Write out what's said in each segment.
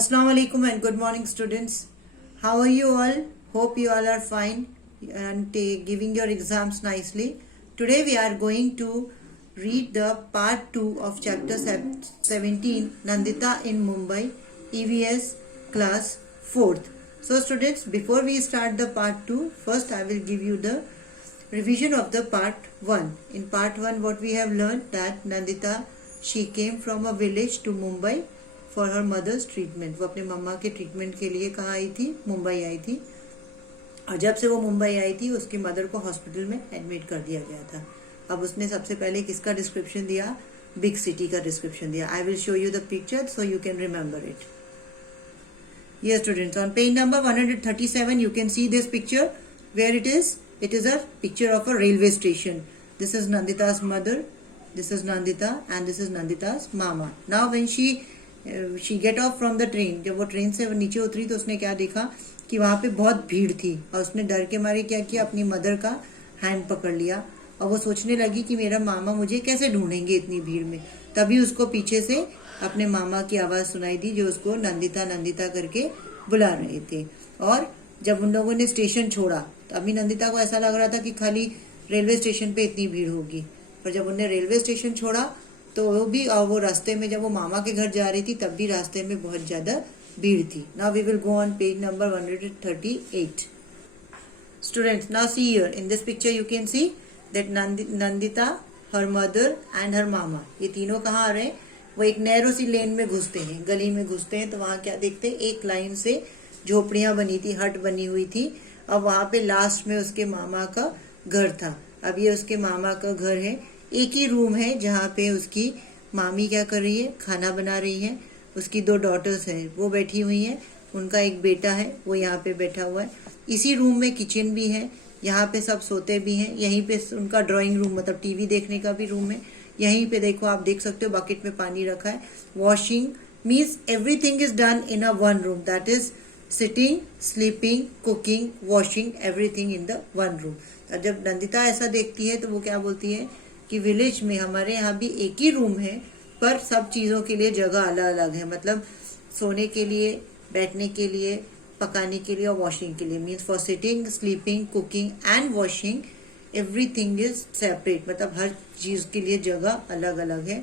Assalamu alaikum and good morning, students. How are you all? Hope you all are fine and giving your exams nicely. Today we are going to read the part 2 of chapter 17, Nandita in Mumbai, EVS class 4th. So students, before we start the part 2, first I will give you the revision of the part 1. In part 1 what we have learned that Nandita, she came from a village to Mumbai for her mother's treatment. वो अपने मम्मा के treatment के लिए कहाँ आई थी? मुंबई आई थी. और जब से वो मुंबई आई थी उसकी मदर को हॉस्पिटल में एडमिट कर दिया गया था. अब उसने सबसे पहले किसका डिस्क्रिप्शन दिया? बिग सिटी का डिस्क्रिप्शन दिया. I will show you the picture so you can remember it. Yes students, on page number 137 you can see this picture. Where it is? It is a picture of a railway station. This is Nandita's mother, this is Nandita and this is Nandita's mama. Now when she get off from the train, जब वो train से नीचे उतरी तो उसने क्या देखा कि वहाँ पे बहुत भीड़ थी और उसने डर के मारे क्या किया, अपनी मदर का हैंड पकड़ लिया और वो सोचने लगी कि मेरा मामा मुझे कैसे ढूंढेंगे इतनी भीड़ में. तभी उसको पीछे से अपने मामा की आवाज़ सुनाई दी जो उसको नंदिता नंदिता करके बुला रहे थे. और जब उन लोगों ने स्टेशन छोड़ा तो अभी नंदिता को ऐसा लग रहा था कि खाली रेलवे स्टेशन पे इतनी भीड़ होगी, पर जब उन्होंने रेलवे स्टेशन छोड़ा तो वो भी, और वो रास्ते में जब वो मामा के घर जा रही थी तब भी रास्ते में बहुत ज़्यादा भीड़ थी. Now we will go on page number 138. Students, now see here in this picture you can see that Nandita, her mother and her मामा, ये तीनों कहाँ आ रहे हैं? वो एक नैरो सी लेन में घुसते हैं, गली में घुसते हैं. तो वहाँ क्या देखते हैं? एक लाइन से झोपड़ियाँ बनी थी, हट बनी हुई थी. अब वहाँ पे लास्ट में उसके मामा का घर था. अब ये उसके मामा का घर है. एक ही रूम है जहाँ पे उसकी मामी क्या कर रही है? खाना बना रही है. उसकी 2 डॉटर्स हैं, वो बैठी हुई हैं. उनका एक बेटा है, वो यहाँ पे बैठा हुआ है. इसी रूम में किचन भी है, यहाँ पे सब सोते भी हैं. यहीं पे उनका ड्राइंग रूम, मतलब टीवी देखने का भी रूम है. यहीं पे देखो, आप देख सकते हो बकेट में पानी रखा है. Washing means everything is done in a one room, that is sitting, sleeping, cooking, washing, everything in the one room. जब नंदिता ऐसा देखती है तो वो क्या बोलती है कि विलेज में हमारे यहाँ भी एक ही रूम है पर सब चीज़ों के लिए जगह अलग अलग है. मतलब सोने के लिए, बैठने के लिए, पकाने के लिए और वॉशिंग के लिए. Means for sitting, sleeping, cooking and washing everything is separate. मतलब हर चीज़ के लिए जगह अलग अलग है.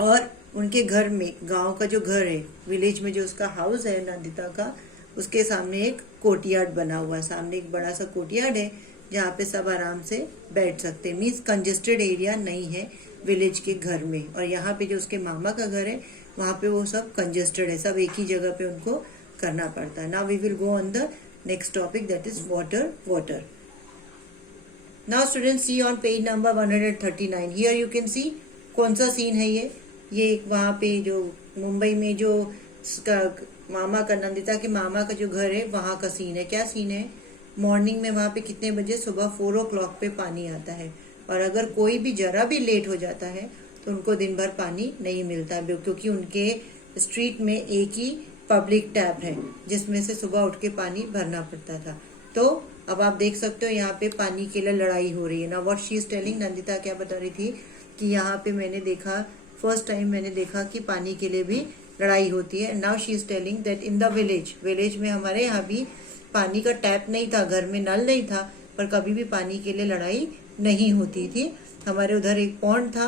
और उनके घर में, गांव का जो घर है, विलेज में जो उसका हाउस है नंदिता का, उसके सामने एक कोर्टयार्ड बना हुआ है. सामने एक बड़ा सा कोर्टयार्ड है जहाँ पे सब आराम से बैठ सकते हैं. मीन्स कंजेस्टेड एरिया नहीं है विलेज के घर में. और यहाँ पे जो उसके मामा का घर है वहाँ पे वो सब कंजेस्टेड है, सब एक ही जगह पे उनको करना पड़ता है. Now we will go on the next topic, that is water. Water. Now students, see on page number 139. Here you can see कौन सा सीन है ये वहाँ पे जो मुंबई में जो मामा का, नंदिता के मामा का जो घर है वहाँ का सीन है. क्या सीन है? मॉर्निंग में वहाँ पे कितने बजे? सुबह 4 o'clock पे पानी आता है. और अगर कोई भी जरा भी लेट हो जाता है तो उनको दिन भर पानी नहीं मिलता, क्योंकि उनके स्ट्रीट में एक ही पब्लिक टैप है जिसमें से सुबह उठ के पानी भरना पड़ता था. तो अब आप देख सकते हो यहाँ पे पानी के लिए लड़ाई हो रही है. ना what she is telling, Nandita क्या बता रही थी कि यहाँ पे मैंने देखा, फर्स्ट टाइम मैंने देखा कि पानी के लिए भी लड़ाई होती है. Now she is telling that in the village में हमारे यहाँ भी पानी का टैप नहीं था, घर में नल नहीं था, पर कभी भी पानी के लिए लड़ाई नहीं होती थी. हमारे उधर एक पॉन्ड था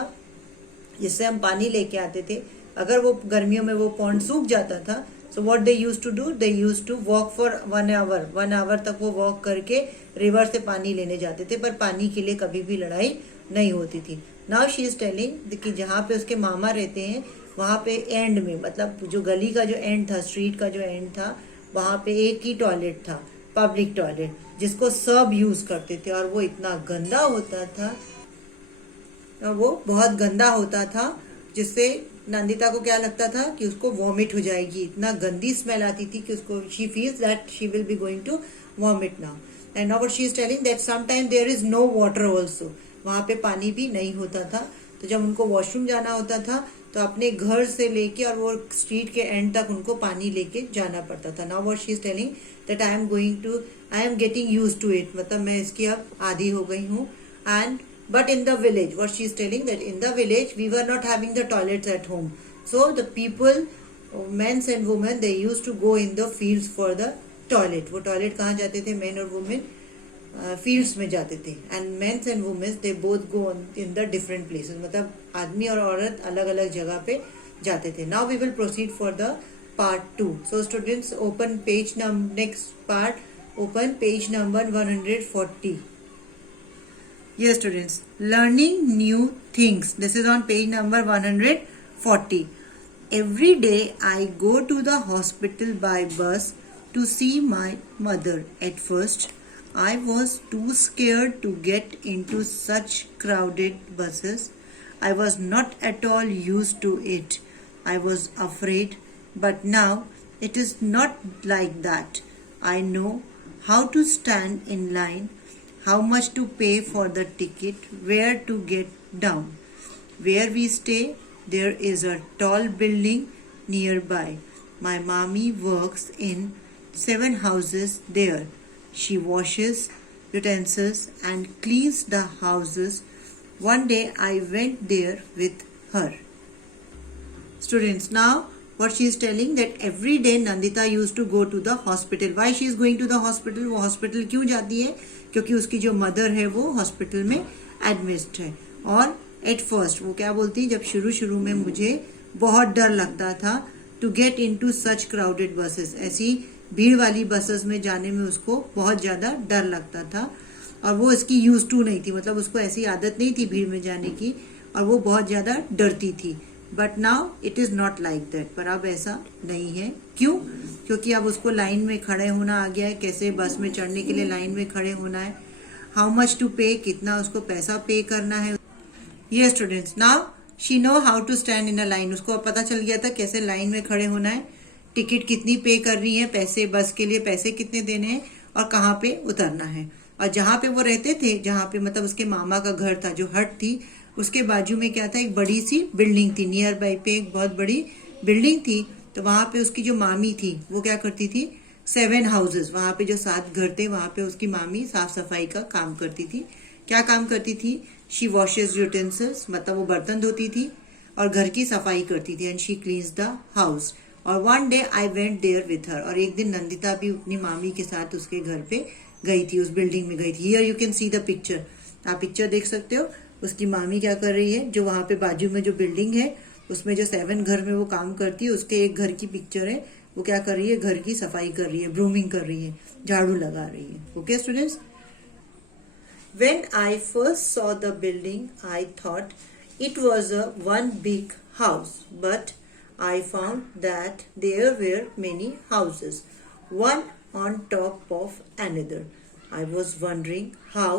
जिससे हम पानी लेके आते थे. अगर वो गर्मियों में वो पॉन्ड सूख जाता था, so what they used to do, they used to walk for 1 hour. 1 hour तक वो वॉक करके रिवर से पानी लेने जाते थे, पर पानी के लिए कभी भी लड़ाई नहीं होती थी. नाउ शी इज टेलिंग कि जहाँ पे उसके मामा रहते हैं वहाँ पे एंड में, मतलब जो गली का जो एंड था, स्ट्रीट का जो एंड था, वहाँ पे एक ही टॉयलेट था, पब्लिक टॉयलेट, जिसको सब यूज करते थे. और वो इतना गंदा होता था, वो बहुत गंदा होता था, जिससे नंदिता को क्या लगता था कि उसको वॉमिट हो जाएगी. इतना गंदी स्मेल आती थी कि उसको, she feels that she will be going to vomit now. And now what she is telling that sometime there is no water also. वहाँ पे पानी भी नहीं होता था. तो जब उनको वॉशरूम जाना होता था तो अपने घर से लेके और वो स्ट्रीट के एंड तक उनको पानी लेके जाना पड़ता था. Now what she is telling that I am getting used to it. मतलब मैं इसकी अब आदी हो गई हूँ. And But in the village, what she is telling that in the village we were not having the toilets at home. So the people mens and women they use to go in the fields for the toilet. वो toilet कहाँ जाते थे? Main और women fields में जाते थे. And mens and womens they both go in the different places. मतलब आदमी और औरत अलग अलग जगह पे जाते थे. Now we will proceed for the part 2. So students open page next part, open page number 140. Yes students, learning new things. This is on page number 140. Every day I go to the hospital by bus to see my mother. At first I was too scared to get into such crowded buses. I was not at all used to it. I was afraid, but now it is not like that. I know how to stand in line, how much to pay for the ticket, where to get down. Where we stay, there is a tall building nearby. My mommy works in 7 houses there. She washes utensils and cleans the houses. One day I went there with her. Students, now what she is telling that every day Nandita used to go to the hospital. Why she is going to the hospital? वो hospital क्यों जाती है? क्योंकि उसकी जो mother है वो hospital में एडमिट है. और एट फर्स्ट वो क्या बोलती है? जब शुरू में मुझे बहुत डर लगता था to get into such crowded buses. ऐसी भीड़ वाली बसेस में जाने में उसको बहुत ज्यादा डर लगता था और वो इसकी यूज टू नहीं थी. मतलब उसको ऐसी आदत नहीं थी भीड़ में जाने की और वो बहुत ज्यादा डरती थी. But now it is not like that. पर अब ऐसा नहीं है. क्यों? क्योंकि अब उसको लाइन में खड़े होना आ गया है. कैसे? बस में चढ़ने के लिए लाइन में खड़े होना है. हाउ मच टू पे, कितना उसको पैसा पे करना है. ये students, now she know how to stand in a line. उसको अब पता चल गया था कैसे लाइन में खड़े होना है, टिकट कितनी पे कर रही है, पैसे बस के लिए पैसे कितने देने हैं और कहाँ पे उतरना है. और जहाँ पे वो रहते थे, जहाँ पे मतलब उसके मामा का घर था, जो हट थी, उसके बाजू में क्या था? एक बड़ी सी बिल्डिंग थी. नियर बाई पे एक बहुत बड़ी बिल्डिंग थी. तो वहां पे उसकी जो मामी थी वो क्या करती थी? 7 हाउसेस, वहां पे जो 7 घर थे वहां पे उसकी मामी साफ सफाई का काम करती थी. क्या काम करती थी? शी वॉशेज यूटेंसिल्स, मतलब वो बर्तन धोती थी और घर की सफाई करती थी. And she cleans the house. और one day I went there with her. और एक दिन नंदिता भी अपनी मामी के साथ उसके घर पे गई थी, उस बिल्डिंग में गई थी. Here you can see the picture. आप पिक्चर देख सकते हो. उसकी मामी क्या कर रही है? जो वहां पे बाजू में जो बिल्डिंग है उसमें जो 7 घर में वो काम करती है, उसके एक घर की पिक्चर है. वो क्या कर रही है? घर की सफाई कर रही है, ब्रूमिंग कर रही है, झाड़ू लगा रही है. Okay students, when I first saw the building I thought it was a one big house, but I found that there were many houses, one on top of another. I was wondering how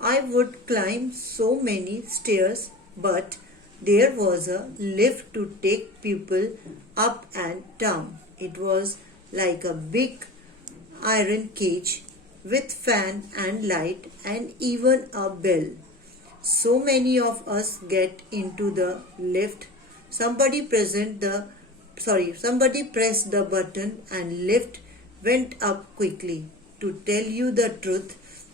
I would climb so many stairs, but there was a lift to take people up and down. It was like a big iron cage with fan and light and even a bell. So many of us get into the lift. Somebody pressed the button and lift went up quickly. To tell you the truth,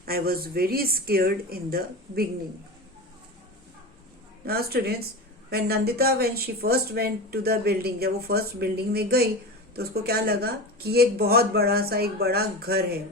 I was very scared in the beginning. Now students, when she first went to the building, जब वो first building में गई तो उसको क्या लगा कि एक बहुत बड़ा सा एक बड़ा घर है,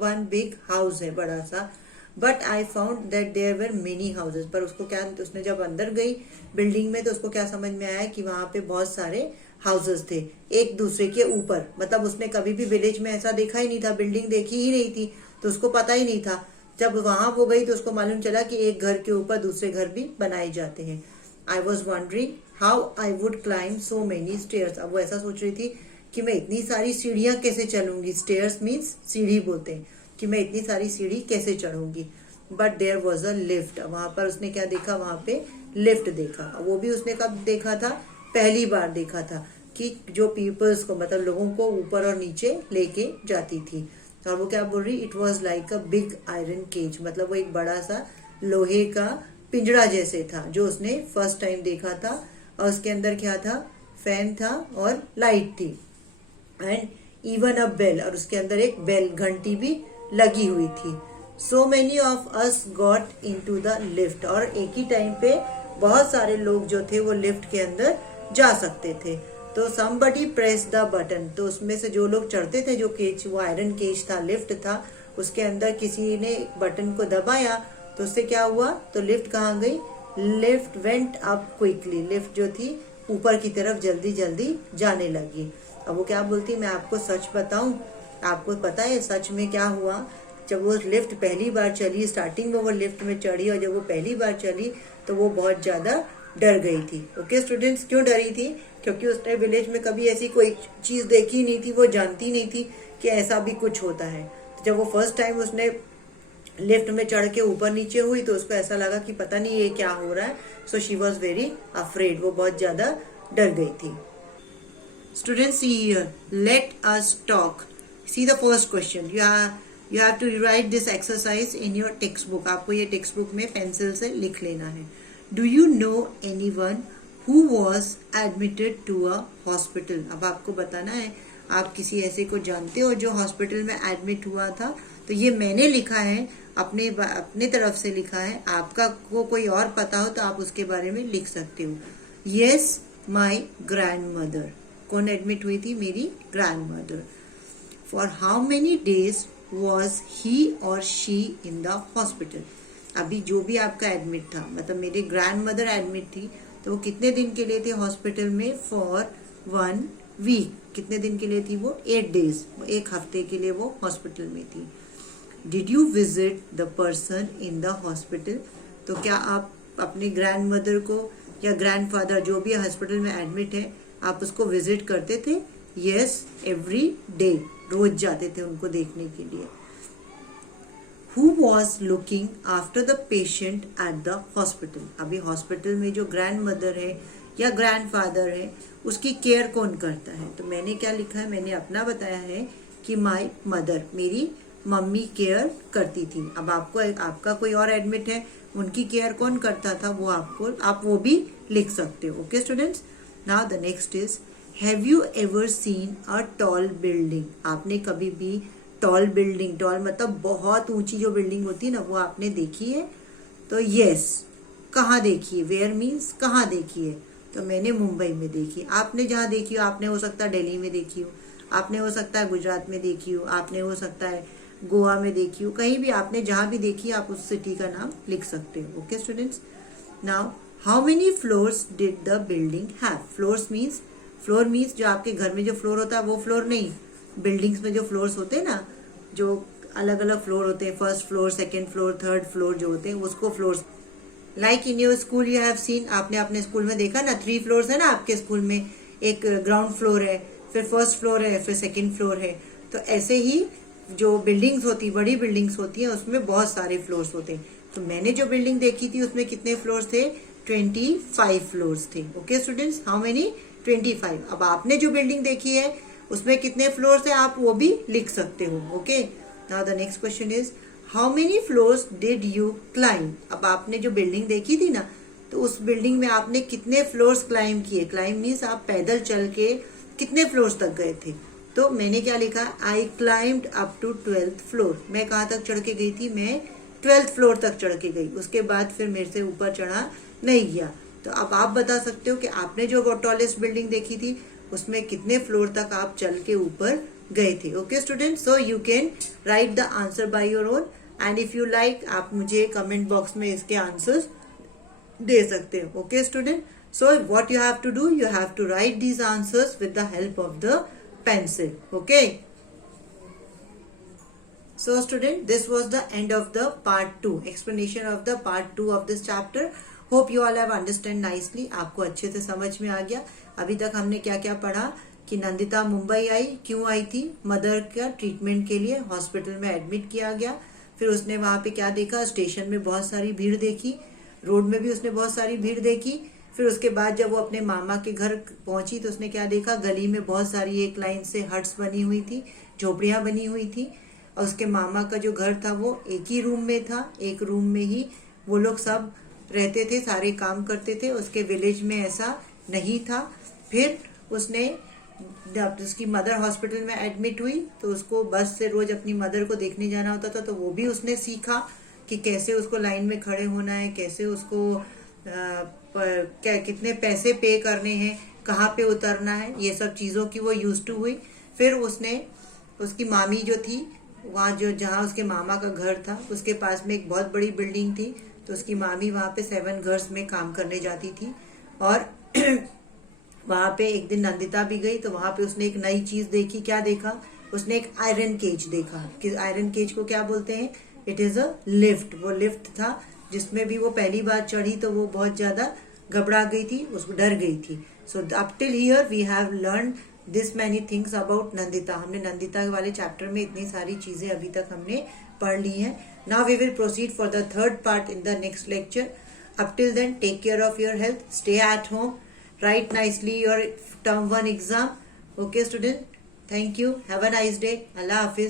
वन बिग हाउस है बड़ा सा. But I found that there were many houses. पर उसको क्या, उसने जब अंदर गई बिल्डिंग में तो उसको क्या समझ में आया कि वहां पे बहुत सारे हाउसेस थे एक दूसरे के ऊपर. मतलब उसने कभी भी विलेज में ऐसा देखा ही नहीं था, बिल्डिंग देखी ही नहीं थी, तो उसको पता ही नहीं था. जब वहां वो गई तो उसको मालूम चला कि एक घर के ऊपर दूसरे घर भी बनाए जाते हैं. I was wondering how I would climb so many stairs. अब वो ऐसा सोच रही थी कि मैं इतनी सारी सीढ़ियां कैसे चलूंगी. स्टेयर्स मीन्स सीढ़ी बोलते हैं, कि मैं इतनी सारी सीढ़ी कैसे चढ़ूंगी. But there was a lift. वहां पर उसने क्या देखा? वहां पे लिफ्ट देखा. वो भी उसने कब देखा था? पहली बार देखा था कि जो पीपल्स को, मतलब लोगों को ऊपर और नीचे लेके जाती थी. और वो क्या बोल रही? It was like a big iron cage. मतलब वो एक बड़ा सा लोहे का पिंजड़ा जैसे था जो उसने फर्स्ट टाइम देखा था. और उसके अंदर क्या था? फैन था और लाइट थी एंड इवन अ बेल. और उसके अंदर एक बेल, घंटी भी लगी हुई थी. So many of us got into the lift. और एक ही टाइम पे बहुत सारे लोग जो थे वो लिफ्ट के अंदर जा सकते थे. तो somebody press the button, तो उसमें से जो लोग चढ़ते थे, जो केज, वो आयरन केज था, लिफ्ट था, उसके अंदर किसी ने बटन को दबाया तो उससे क्या हुआ, तो लिफ्ट कहाँ गई, lift went up quickly, lift जो थी ऊपर की तरफ जल्दी जल्दी जाने लगी। अब वो क्या बोलती, मैं आपको सच बताऊं, आपको पता है सच में क्या हुआ, जब वो लिफ्ट पहली बार चली, स्टार्टिंग में वो लिफ्ट में चढ़ी और जब वो पहली बार चली तो वो बहुत ज्यादा डर गई थी। ओके स्टूडेंट्स, क्यों डरी थी, क्योंकि उसने विलेज में कभी ऐसी कोई चीज देखी नहीं थी, वो जानती नहीं थी कि ऐसा भी कुछ होता है। तो जब वो फर्स्ट टाइम उसने लिफ्ट में चढ़ के ऊपर नीचे हुई तो उसको ऐसा लगा कि पता नहीं ये क्या हो रहा है, so she was very afraid, वो बहुत ज्यादा डर गई थी। Students see here, let us talk, see the first question, you have to write this exercise in your text book, आपको ये टेक्स्ट बुक में पेंसिल से लिख लेना है। Do you know anyone who was admitted to a hospital, अब आपको बताना है आप किसी ऐसे को जानते हो जो हॉस्पिटल में एडमिट हुआ था। तो ये मैंने लिखा है, अपने तरफ से लिखा है, आपका को कोई और पता हो तो आप उसके बारे में लिख सकते हो। यस माई ग्रैंड मदर, कौन एडमिट हुई थी, मेरी grand mother. For how many days was he और शी इन द हॉस्पिटल, अभी जो भी आपका एडमिट था, मतलब मेरी ग्रैंड मदर एडमिट थी तो वो कितने दिन के लिए थी हॉस्पिटल में, फॉर 1 वीक, कितने दिन के लिए थी वो, 8 डेज, एक हफ्ते के लिए वो हॉस्पिटल में थी। Did you visit the person in the hospital, तो क्या आप अपनी ग्रैंड मदर को या ग्रैंड फादर जो भी हॉस्पिटल में एडमिट है, आप उसको विजिट करते थे। यस, एवरी डे, रोज जाते थे उनको देखने के लिए। Who was looking after the patient at the hospital, अभी हॉस्पिटल में जो ग्रैंड मदर है या ग्रैंड फादर है उसकी केयर कौन करता है, तो मैंने क्या लिखा है, मैंने अपना बताया है कि माई मदर, मेरी मम्मी केयर करती थी। अब आपको आपका कोई और एडमिट है, उनकी केयर कौन करता था, वो आप वो भी लिख सकते हो। Okay students, now the next is, have you ever seen a tall building, आपने कभी भी टॉल बिल्डिंग, टॉल मतलब बहुत ऊंची जो बिल्डिंग होती है ना, वो आपने देखी है, तो यस, कहाँ देखी है, वेयर मीन्स कहाँ देखी है, तो मैंने मुंबई में देखी। आपने जहाँ देखी हो, आपने हो सकता है दिल्ली में देखी हो, आपने हो सकता है गुजरात में देखी हो, आपने हो सकता है गोवा में देखी हो, कहीं भी आपने जहाँ भी देखी आप उस सिटी का नाम लिख सकते हो। Okay students, now how many floors did the building have, floors means, floor means जो आपके घर में जो फ्लोर होता है वो फ्लोर नहीं, बिल्डिंग्स में जो फ्लोर्स होते हैं ना, जो अलग अलग फ्लोर होते हैं, first floor, second floor, third floor जो होते हैं उसको floors. Like in your school you have seen, आपने अपने स्कूल में देखा ना 3 फ्लोर्स है ना आपके स्कूल में, एक ग्राउंड फ्लोर है, फिर फर्स्ट फ्लोर है, फिर सेकंड फ्लोर है। तो ऐसे ही जो बिल्डिंग्स होती, बड़ी बिल्डिंग्स होती है, उसमें बहुत सारे फ्लोर्स होते हैं। तो मैंने जो बिल्डिंग देखी थी उसमें कितने फ्लोर्स थे, 25 फ्लोर्स थे। Okay students, how many, 25। अब आपने जो बिल्डिंग देखी है उसमें कितने फ्लोर्स है आप वो भी लिख सकते हो। Okay, now the next question is, how many floors did you climb, अब आपने जो बिल्डिंग देखी थी ना, तो उस बिल्डिंग में आपने कितने फ्लोर्स क्लाइंब किए, क्लाइंब मीन्स आप पैदल चल के कितने फ्लोर्स तक गए थे। तो मैंने क्या लिखा, I climbed up to 12th floor, मैं कहाँ तक चढ़ के गई थी, मैं 12th फ्लोर तक चढ़ के गई, उसके बाद फिर मेरे से ऊपर चढ़ा नहीं गया। तो अब आप बता सकते हो कि आपने जो टॉलेस्ट बिल्डिंग देखी थी उसमें कितने फ्लोर तक आप चल के ऊपर गए थे। Okay students, so you can write the answer by your own, and if you like आप मुझे कमेंट बॉक्स में इसके आंसर्स दे सकते हो। Okay student, so what you have to do, you have to write these answers with the help of the pencil. Okay, so student, this was the end of the part 2 explanation of the part 2 of this chapter. Hope you all have understand nicely, आपको अच्छे से समझ में आ गया। अभी तक हमने क्या क्या पढ़ा कि नंदिता मुंबई आई, क्यों आई थी, मदर का ट्रीटमेंट के लिए हॉस्पिटल में एडमिट किया गया। फिर उसने वहां पे क्या देखा, स्टेशन में बहुत सारी भीड़ देखी, रोड में भी उसने बहुत सारी भीड़ देखी। फिर उसके बाद जब वो अपने मामा के घर पहुंची तो उसने क्या देखा, गली में बहुत सारी एक लाइन से हट्स बनी हुई थी, झोपड़ियां बनी हुई थी, और उसके मामा का जो घर था वो एक ही रूम में था, एक रूम में ही वो लोग सब रहते थे, सारे काम करते थे। उसके विलेज में ऐसा नहीं था। फिर उसने, जब उसकी मदर हॉस्पिटल में एडमिट हुई तो उसको बस से रोज अपनी मदर को देखने जाना होता था, तो वो भी उसने सीखा कि कैसे उसको लाइन में खड़े होना है, कैसे उसको क्या कितने पैसे पे करने हैं, कहाँ पे उतरना है, ये सब चीज़ों की वो यूज टू हुई। फिर उसकी मामी जो थी वहाँ, जहाँ उसके मामा का घर था उसके पास में एक बहुत बड़ी बिल्डिंग थी, तो उसकी मामी वहाँ पे 7 घर्स में काम करने जाती थी। और वहाँ पे एक दिन नंदिता भी गई, तो वहाँ पे उसने एक नई चीज देखी। क्या देखा? उसने एक आयरन केज देखा। कि आयरन केज को क्या बोलते हैं? It is a lift. वो लिफ्ट था जिसमें भी वो पहली बार चढ़ी तो वो बहुत ज्यादा घबरा गई थी, उसको डर गई थी। So up till here we have learn this many things about Nandita. हमने नंदिता वाले चैप्टर में इतनी सारी चीजें अभी तक हमने पढ़ ली हैं। Now we will proceed for the third part in the next lecture. Up till then, take care of your health, stay at home, write nicely your term 1 exam. Okay student, thank you, have a nice day, Allah Hafiz.